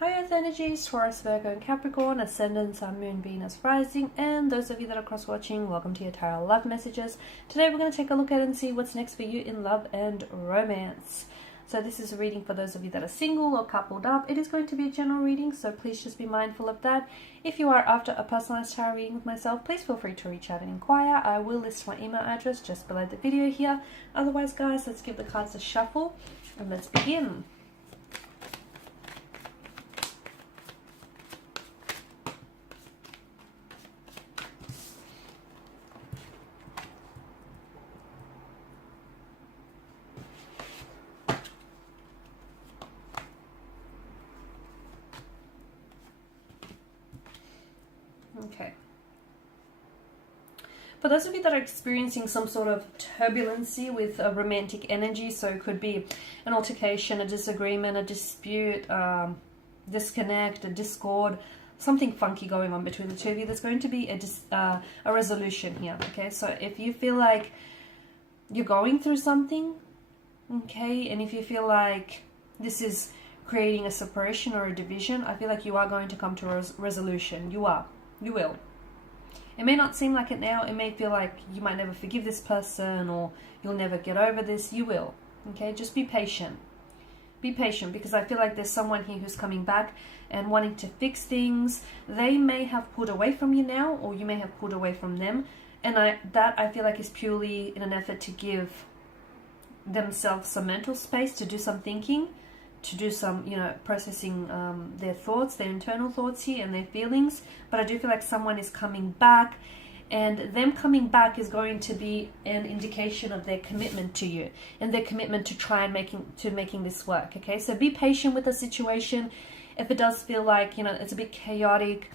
Hi Earth energies, Taurus, Virgo and Capricorn, Ascendant, Sun, Moon, Venus, Rising, and those of you that are cross-watching, welcome to your tarot love messages. Today we're going to take a look at and see what's next for you in love and romance. So this is a reading for those of you that are single or coupled up. It is going to be a general reading, so please just be mindful of that. If you are after a personalized tarot reading with myself, please feel free to reach out and inquire. I will list my email address just below the video here. Otherwise, guys, let's give the cards a shuffle and let's begin. Okay. For those of you that are experiencing some sort of turbulency with a romantic energy, so it could be an altercation, a disagreement, a dispute, disconnect, a discord, something funky going on between the two of you, there's going to be a resolution here, okay? So if you feel like you're going through something, okay, and if you feel like this is creating a separation or a division, I feel like you are going to come to a resolution. You will. It may not seem like it now. It may feel like you might never forgive this person or you'll never get over this. You will. Okay, just be patient. Be patient, because I feel like there's someone here who's coming back and wanting to fix things. They may have pulled away from you now, or you may have pulled away from them. And I feel like is purely in an effort to give themselves some mental space to do some thinking, to do some, processing their thoughts, their internal thoughts here and their feelings. But I do feel like someone is coming back, and them coming back is going to be an indication of their commitment to you and their commitment to try and making this work. Okay, so be patient with the situation. If it does feel like, it's a bit chaotic,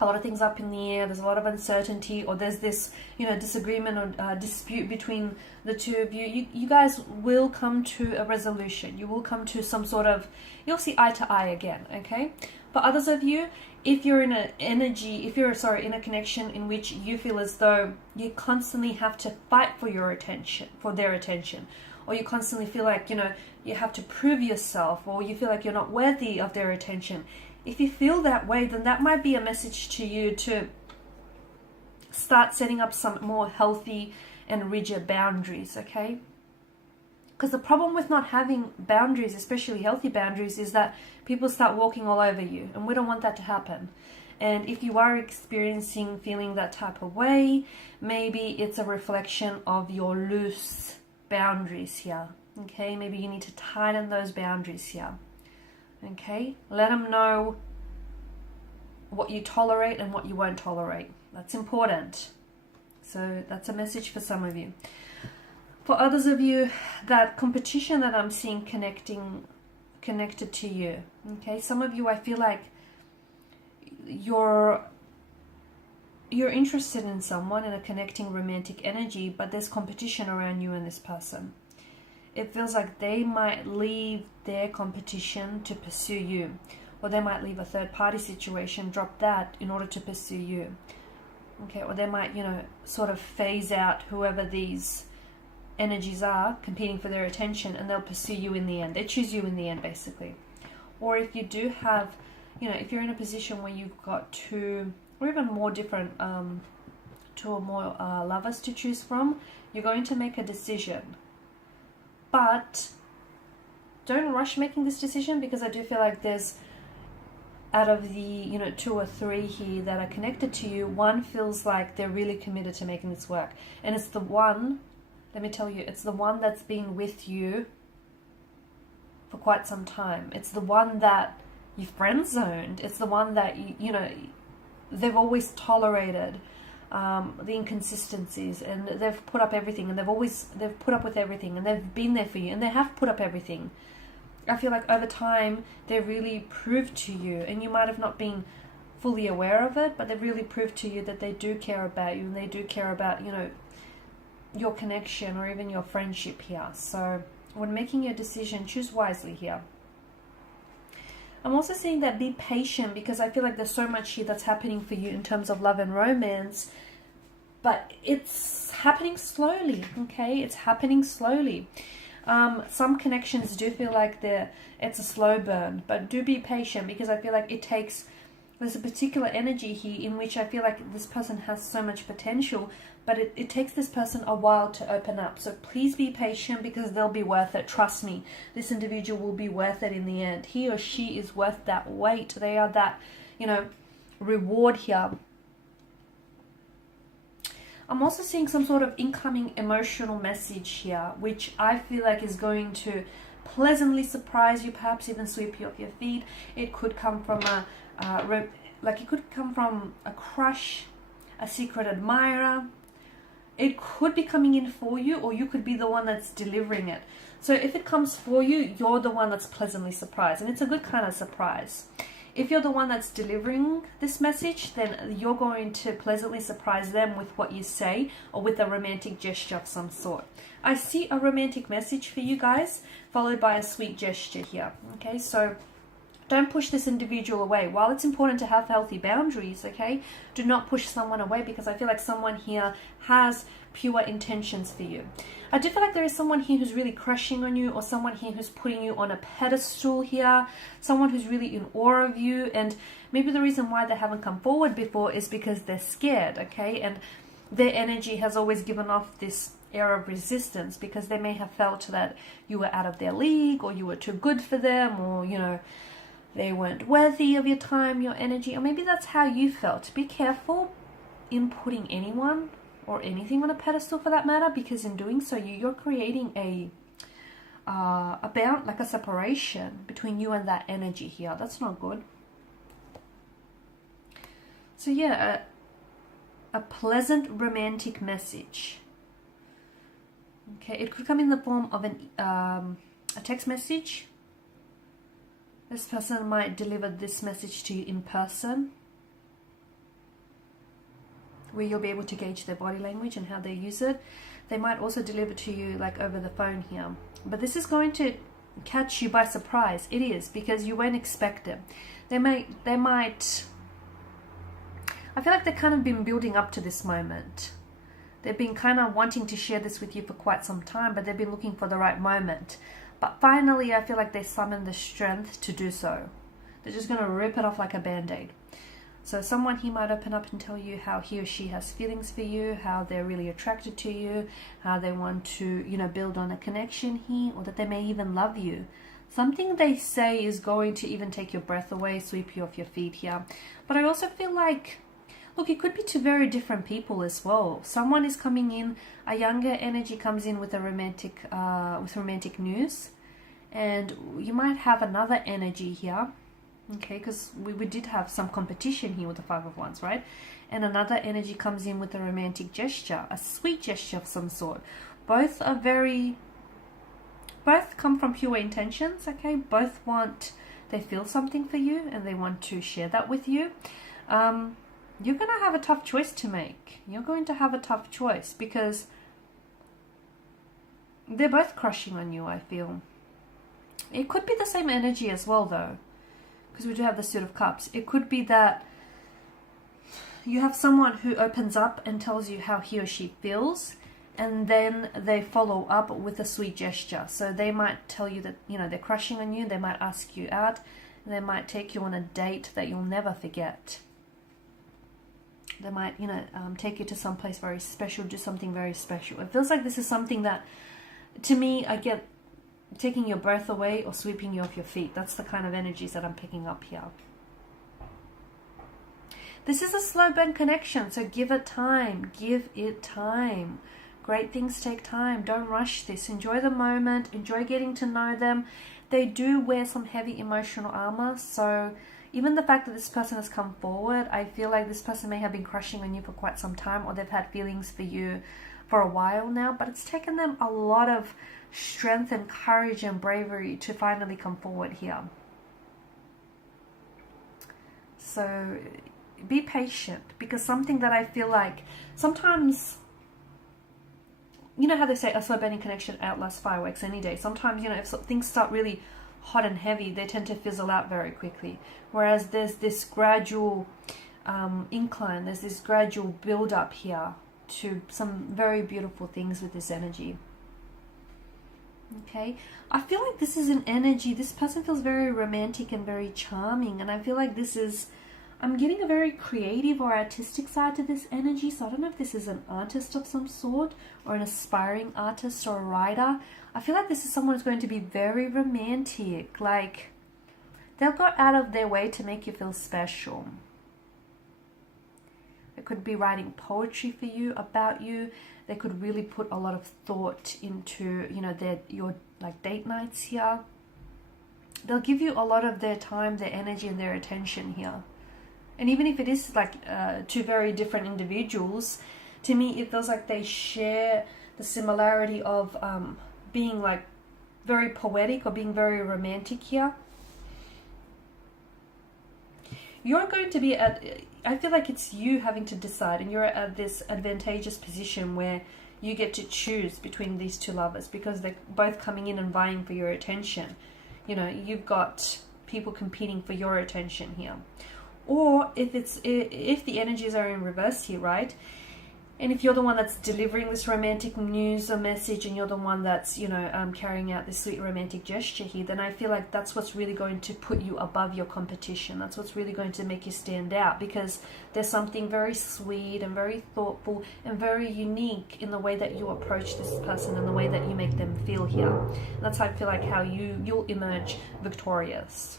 a lot of things up in the air, there's a lot of uncertainty, or there's this, disagreement or dispute between the two of you, you guys will come to a resolution. You will come to some sort of, you'll see eye to eye again, okay? For others of you, if you're in in a connection in which you feel as though you constantly have to fight for their attention, or you constantly feel like, you have to prove yourself, or you feel like you're not worthy of their attention, if you feel that way, then that might be a message to you to start setting up some more healthy and rigid boundaries, okay? Because the problem with not having boundaries, especially healthy boundaries, is that people start walking all over you, and we don't want that to happen. And if you are feeling that type of way, maybe it's a reflection of your loose boundaries here, okay? Maybe you need to tighten those boundaries here. Okay, let them know what you tolerate and what you won't tolerate. That's important. So that's a message for some of you. For others of you, that competition that I'm seeing connected to you. Okay, some of you, I feel like you're interested in someone, in a connecting romantic energy, but there's competition around you and this person. It feels like they might leave their competition to pursue you, or they might leave a third-party situation, drop that in order to pursue you. Okay, or they might, sort of phase out whoever these energies are competing for their attention, and they'll pursue you in the end. They choose you in the end, basically. Or if you do have, if you're in a position where you've got two or even more different, two or more lovers to choose from, you're going to make a decision. But don't rush making this decision, because I do feel like there's, out of the, two or three here that are connected to you, one feels like they're really committed to making this work. And it's the one, let me tell you, it's the one that's been with you for quite some time. It's the one that you friend-zoned. It's the one that, they've always tolerated the inconsistencies, and they've put up everything, and they've put up with everything, and they've been there for you, and they have put up everything. I feel like over time they really proved to you, and you might have not been fully aware of it, but they've really proved to you that they do care about you, and they do care about, your connection or even your friendship here. So when making your decision, choose wisely here. I'm also seeing that be patient, because I feel like there's so much here that's happening for you in terms of love and romance, but it's happening slowly, okay? It's happening slowly. Some connections do feel like it's a slow burn, but do be patient, because I feel like there's a particular energy here in which I feel like this person has so much potential, but it takes this person a while to open up. So please be patient, because they'll be worth it. Trust me, this individual will be worth it in the end. He or she is worth that wait. They are that, reward here. I'm also seeing some sort of incoming emotional message here, which I feel like is going to pleasantly surprise you, perhaps even sweep you off your feet. It could come from it could come from a crush, a secret admirer. It could be coming in for you, or you could be the one that's delivering it. So if it comes for you, you're the one that's pleasantly surprised, and it's a good kind of surprise. If you're the one that's delivering this message, then you're going to pleasantly surprise them with what you say, or with a romantic gesture of some sort. I see a romantic message for you guys, followed by a sweet gesture here. Okay, so don't push this individual away. While it's important to have healthy boundaries, okay, do not push someone away, because I feel like someone here has pure intentions for you. I do feel like there is someone here who's really crushing on you, or someone here who's putting you on a pedestal here, someone who's really in awe of you, and maybe the reason why they haven't come forward before is because they're scared, okay, and their energy has always given off this air of resistance, because they may have felt that you were out of their league, or you were too good for them, or they weren't worthy of your time, your energy, or maybe that's how you felt. Be careful in putting anyone or anything on a pedestal, for that matter, because in doing so, you're creating a bound, like a separation between you and that energy here. That's not good. So yeah, a pleasant romantic message. Okay, it could come in the form of a text message. This person might deliver this message to you in person, where you'll be able to gauge their body language and how they use it. They might also deliver to you like over the phone here. But this is going to catch you by surprise. It is, because you won't expect it. They might, I feel like they've kind of been building up to this moment. They've been kind of wanting to share this with you for quite some time, but they've been looking for the right moment. But finally, I feel like they summoned the strength to do so. They're just going to rip it off like a band-aid. So someone here might open up and tell you how he or she has feelings for you, how they're really attracted to you, how they want to, build on a connection here, or that they may even love you. Something they say is going to even take your breath away, sweep you off your feet here. But I also feel like, look, it could be two very different people as well. Someone is coming in, a younger energy comes in with a romantic news, and you might have another energy here, okay, because we did have some competition here with the Five of Wands, right? And another energy comes in with a romantic gesture, a sweet gesture of some sort. Both come from pure intentions, okay? They feel something for you, and they want to share that with you. You're going to have a tough choice to make. You're going to have a tough choice, because they're both crushing on you, I feel. It could be the same energy as well, though, because we do have the Suit of Cups. It could be that you have someone who opens up and tells you how he or she feels, and then they follow up with a sweet gesture. So they might tell you that, they're crushing on you. They might ask you out. They might take you on a date that you'll never forget. They might, take you to some place very special, do something very special. It feels like this is something that, to me, I get taking your breath away or sweeping you off your feet. That's the kind of energies that I'm picking up here. This is a slow burn connection, so give it time. Give it time. Great things take time. Don't rush this. Enjoy the moment. Enjoy getting to know them. They do wear some heavy emotional armor, so even the fact that this person has come forward, I feel like this person may have been crushing on you for quite some time, or they've had feelings for you for a while now, but it's taken them a lot of strength and courage and bravery to finally come forward here. So be patient, because something that I feel like sometimes, you know how they say a slow burning connection outlasts fireworks any day. Sometimes, if things start really hot and heavy, they tend to fizzle out very quickly. Whereas there's this gradual incline, there's this gradual build up here to some very beautiful things with this energy. Okay, I feel like this is an energy, this person feels very romantic and very charming, and I feel like this is, I'm getting a very creative or artistic side to this energy. So I don't know if this is an artist of some sort or an aspiring artist or a writer. I feel like this is someone who's going to be very romantic, like they'll go out of their way to make you feel special. They could be writing poetry for you, about you. They could really put a lot of thought into, you know, your like date nights here. They'll give you a lot of their time, their energy, and their attention here. And even if it is like two very different individuals, to me it feels like they share the similarity of being like very poetic or being very romantic here. You're going to be at, I feel like it's you having to decide, and you're at this advantageous position where you get to choose between these two lovers because they're both coming in and vying for your attention. You know, you've got people competing for your attention here. Or if the energies are in reverse here, right? And if you're the one that's delivering this romantic news or message, and you're the one that's, you know, carrying out this sweet romantic gesture here, then I feel like that's what's really going to put you above your competition. That's what's really going to make you stand out, because there's something very sweet and very thoughtful and very unique in the way that you approach this person and the way that you make them feel here. And that's how I feel like how you'll emerge victorious.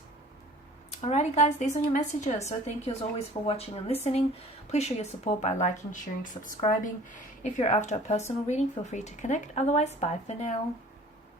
Alrighty guys, these are your messages. So thank you as always for watching and listening. Please show your support by liking, sharing, subscribing. If you're after a personal reading, feel free to connect. Otherwise, bye for now.